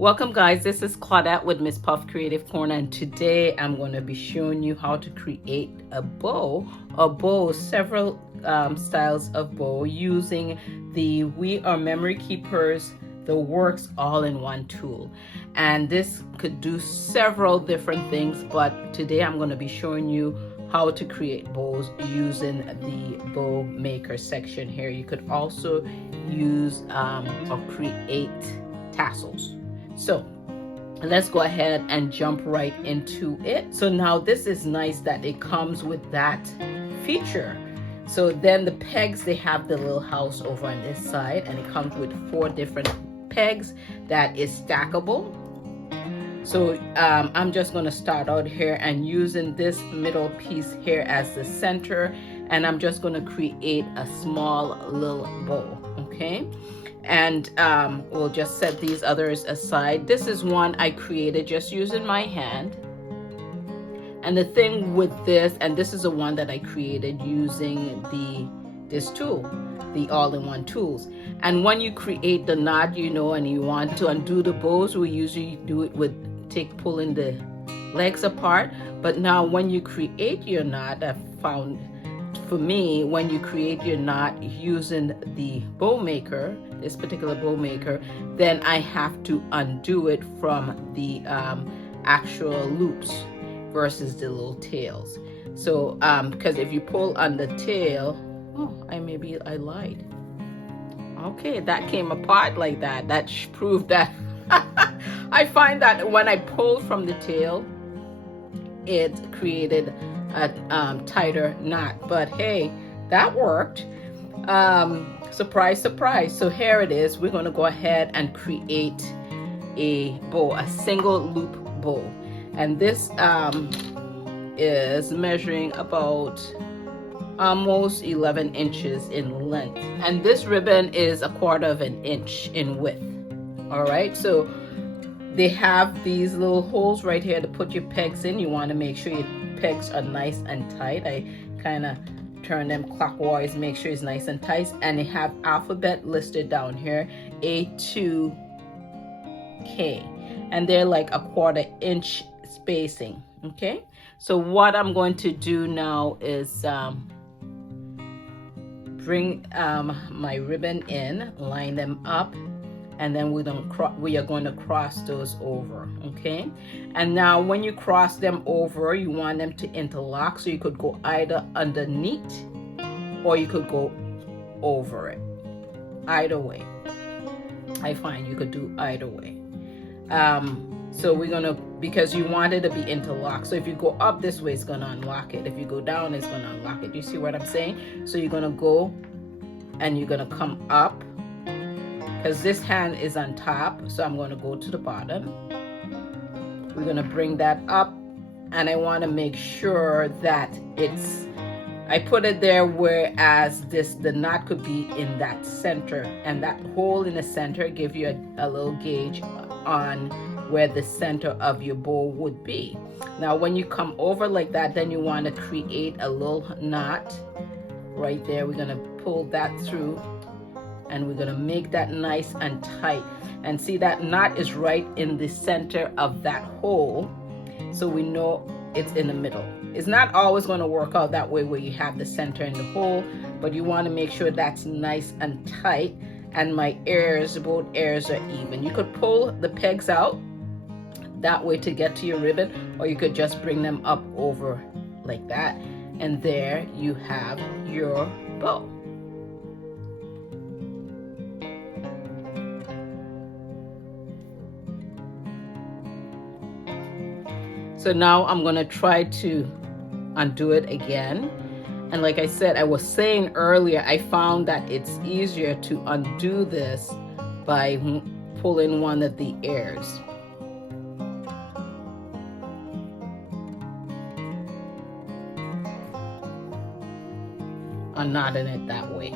Welcome guys, this is Claudette with Miss Puff Creative Corner, and today I'm going to be showing you how to create a bow, several styles of bow using the We Are Memory Keepers, the Works All-in-One tool. And this could do several different things, but today I'm going to be showing you how to create bows using the bow maker section here. You could also use or create tassels. So let's go ahead and jump right into it. So now this is nice that it comes with that feature. So then the pegs, they have the little house over on this side, and it comes with 4 different pegs that is stackable. So I'm just going to start out here and using this middle piece here as the center, and I'm just going to create a small little bow, okay? And we'll just set these others aside. This is one I created just using my hand. And the thing with this, and this is the one that I created using this tool, the all-in-one tools. And when you create the knot, and you want to undo the bows, we usually do it with pulling the legs apart. But now when you create your knot, I've found, for me, when you create your knot using the bow maker, this particular bow maker, then I have to undo it from the actual loops versus the little tails. So because if you pull on the tail, I lied. Okay, that came apart like that. That proved that I find that when I pulled from the tail, it created a tighter knot. But hey, that worked. Surprise, surprise. So here it is. We're going to go ahead and create a bow, a single loop bow. And this is measuring about almost 11 inches in length. And this ribbon is 1/4 inch in width. All right. So they have these little holes right here to put your pegs in. You want to make sure your pegs are nice and tight. I kind of turn them clockwise, make sure it's nice and tight. And they have alphabet listed down here, A to K, and they're like 1/4 inch spacing. Okay, so what I'm going to do now is bring my ribbon in, line them up, and then we are going to cross those over. Okay, and now when you cross them over, you want them to interlock, so you could go either underneath or you could go over it. Either way, I find you could do either way. So we're gonna, because you want it to be interlocked, so if you go up this way, it's gonna unlock it. If you go down, it's gonna unlock it. You see what I'm saying? So you're gonna go and you're gonna come up, because this hand is on top, so I'm going to go to the bottom. We're going to bring that up, and I want to make sure that I put it there, whereas the knot could be in that center, and that hole in the center give you a little gauge on where the center of your bow would be. Now when you come over like that, then you want to create a little knot right there. We're going to pull that through, and we're going to make that nice and tight. And see, that knot is right in the center of that hole, so we know it's in the middle. It's not always going to work out that way where you have the center in the hole, but you want to make sure that's nice and tight. And my both ears are even. You could pull the pegs out that way to get to your ribbon, or you could just bring them up over like that, and there you have your bow. So now I'm going to try to undo it again. And like I said, I was saying earlier, I found that it's easier to undo this by pulling one of the ears. I'm knotting it that way.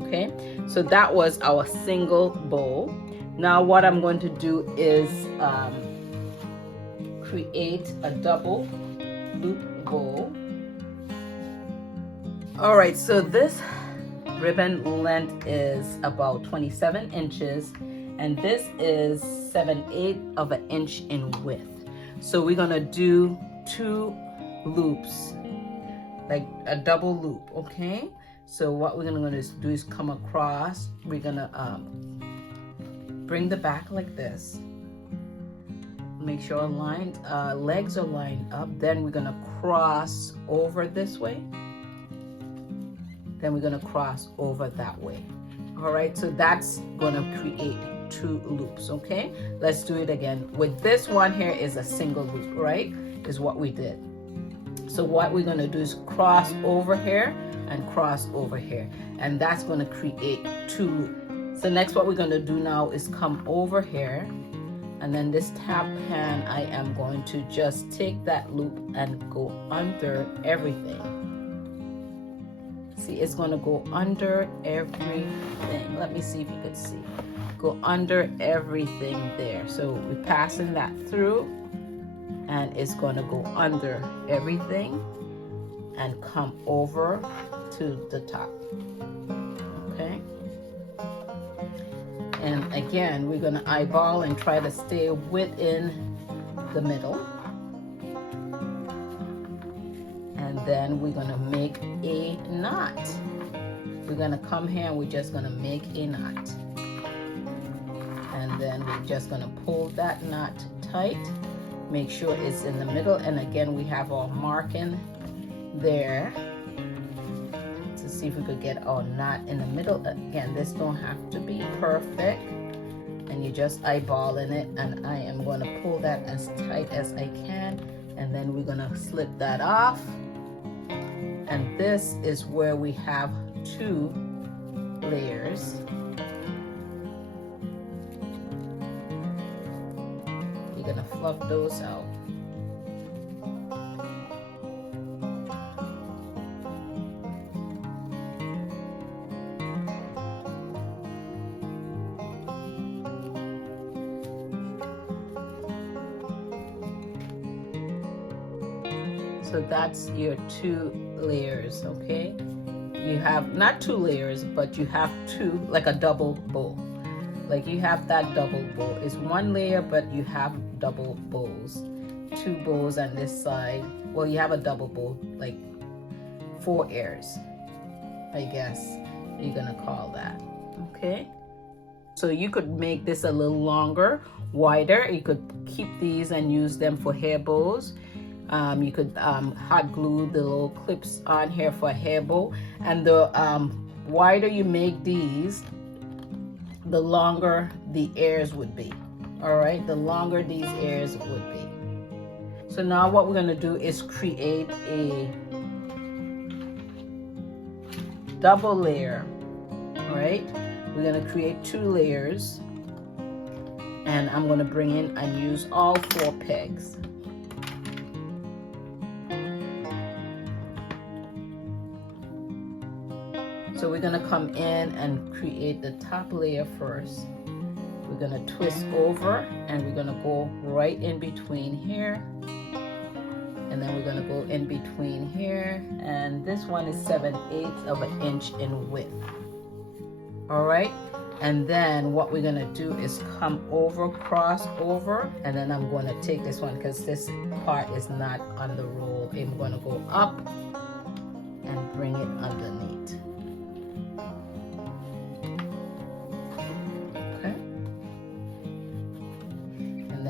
Okay, so that was our single bow. Now what I'm going to do is create a double loop bow. All right, so this ribbon length is about 27 inches, and this is 7/8 of an inch in width. So we're gonna do 2 loops, like a double loop, okay? So what we're gonna do is come across. We're gonna bring the back like this. Make sure our legs are lined up. Then we're gonna cross over this way. Then we're gonna cross over that way. All right, so that's gonna create 2 loops, okay? Let's do it again. With this one here is a single loop, right? Is what we did. So what we're gonna do is cross over here and cross over here, and that's gonna create 2 loops. So next what we're gonna do now is come over here, and then this tap hand, I am going to just take that loop and go under everything. See, it's gonna go under everything. Let me see if you could see. Go under everything there. So we're passing that through, and it's gonna go under everything and come over to the top, okay? And again, we're gonna eyeball and try to stay within the middle. And then we're gonna make a knot. We're gonna come here and we're just gonna make a knot. And then we're just gonna pull that knot tight. Make sure it's in the middle. And again, we have our marking there to see if we could get our knot in the middle. Again, this don't have to be perfect, and you just eyeballing it, and I am going to pull that as tight as I can, and then we're going to slip that off. And this is where we have 2 layers. You're going to fluff those out. So that's your 2 layers, okay? You have not 2 layers, but you have 2, like a double bow. Like you have that double bow. It's 1 layer, but you have double bows. 2 bows on this side. Well, you have a double bow, like 4 airs, I guess you're gonna call that, okay? So you could make this a little longer, wider. You could keep these and use them for hair bows. You could hot glue the little clips on here for a hair bow. And the wider you make these, the longer the airs would be. All right, the longer these airs would be. So now what we're gonna do is create a double layer. All right, we're gonna create 2 layers, and I'm gonna bring in and use all 4 pegs. So we're gonna come in and create the top layer first. We're gonna twist over, and we're gonna go right in between here. And then we're gonna go in between here. And this one is 7/8 of an inch in width. All right. And then what we're gonna do is come over, cross over, and then I'm gonna take this one because this part is not on the roll. I'm gonna go up and bring it underneath.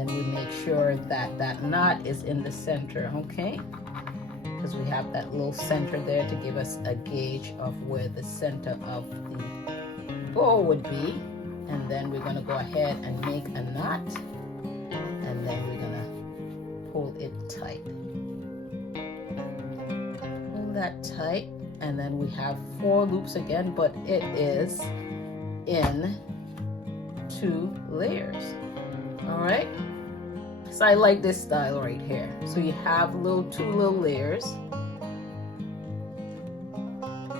We make sure that that knot is in the center, okay? Because we have that little center there to give us a gauge of where the center of the bow would be. And then we're gonna go ahead and make a knot, and then we're gonna pull it tight. Pull that tight, and then we have 4 loops again, but it is in 2 layers. All right. So I like this style right here. So you have 2 little layers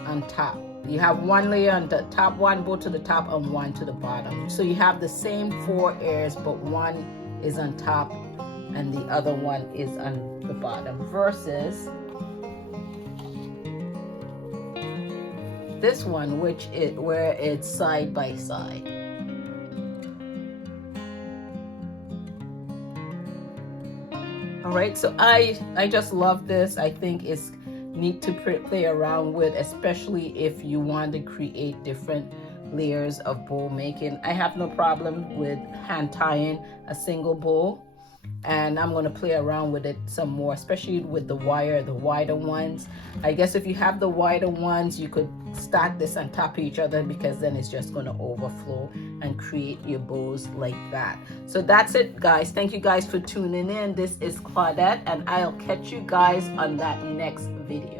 on top. You have 1 layer on the top, 1 bow to the top and 1 to the bottom. So you have the same 4 airs, but 1 is on top and the other one is on the bottom, versus this one, which where it's side by side. All right, so I just love this. I think it's neat to play around with, especially if you want to create different layers of bow making. I have no problem with hand tying a single bow, and I'm going to play around with it some more, especially with the wider ones. I guess if you have the wider ones, you could stack this on top of each other, because then it's just going to overflow and create your bows like that. So that's it, guys. Thank you guys for tuning in. This is Claudette, and I'll catch you guys on that next video.